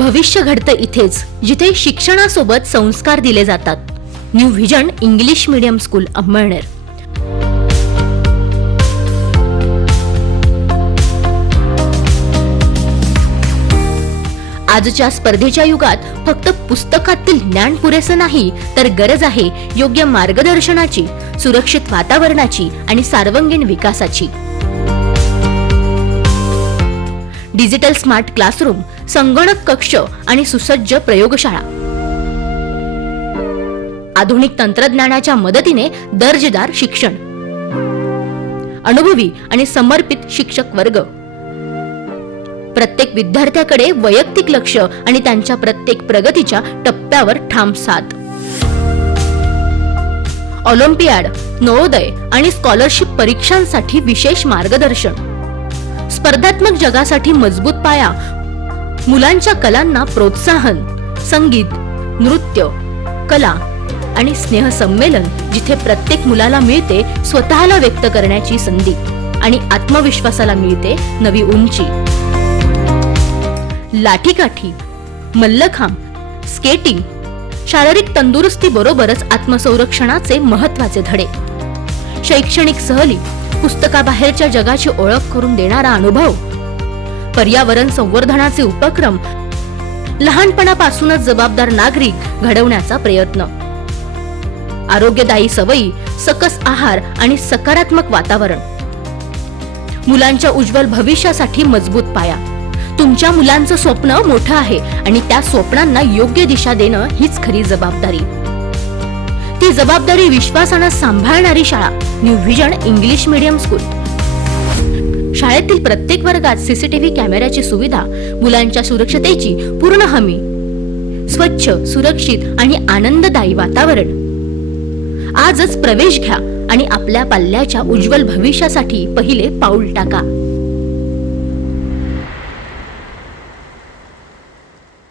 भविष्य घडतं इथेच, जिथे शिक्षणासोबत संस्कार दिले जातात. New vision English medium school Amalner. आजच्या स्पर्धेच्या युगात फक्त पुस्तकातील ज्ञान पुरेसं नाही, तर गरज आहे योग्य मार्गदर्शनाची, सुरक्षित वातावरणाची आणि सार्वंगीण विकासाची. डिजिटल स्मार्ट क्लासरूम, संगणक कक्ष आणि सुसज्ज प्रयोगशाळा. आधुनिक तंत्रज्ञानाच्या मदतीने दर्जेदार शिक्षण. अनुभवी आणि समर्पित शिक्षक वर्ग. प्रत्येक विद्यार्थ्याकडे वैयक्तिक लक्ष आणि त्यांच्या प्रत्येक प्रगतीच्या टप्प्यावर ठाम साथ. ऑलिम्पियाड, नवोदय आणि स्कॉलरशिप परीक्षांसाठी विशेष मार्गदर्शन. स्पर्धात्मक जगासाठी मजबूत पाया. मुलांच्या कलांना प्रोत्साहन. संगीत, नृत्य, कला आणि स्नेह संमेलन, जिथे प्रत्येक मुलाला मिळते स्वतःला व्यक्त करण्याची संधी आणि आत्मविश्वासाला मिळते नवी उंची. लाठीकाठी, मल्लखांब, स्केटिंग, शारीरिक तंदुरुस्ती बरोबरच आत्मसंरक्षणाचे महत्त्वाचे धडे. शैक्षणिक सहली, पुस्तकाबाहेरच्या जगाची ओळख करून देणारा अनुभव. पर्यावरण संवर्धनाचे उपक्रम, लहानपणापासूनच जबाबदार नागरिक घडवण्याचा प्रयत्न. आरोग्यदायी सवयी, सकस आहार आणि सकारात्मक वातावरण. मुलांच्या उज्ज्वल भविष्यासाठी मजबूत पाया. तुमच्या मुलांचं स्वप्न मोठं आहे आणि त्या स्वप्नांना योग्य दिशा देणं हीच खरी जबाबदारी. ती जबाबदारी विश्वासानं सांभाळणारी शाळा new vision English medium school. शाळेतील प्रत्येक वर्गात सीसीटीव्ही कॅमेऱ्याची सुविधा, मुलांच्या सुरक्षतेची पूर्ण हमी, स्वच्छ, सुरक्षित आणि आनंददायी वातावरण. आजच प्रवेश घ्या आणि आपल्या पाल्याच्या उज्ज्वल भविष्यासाठी पहिले पाऊल टाका.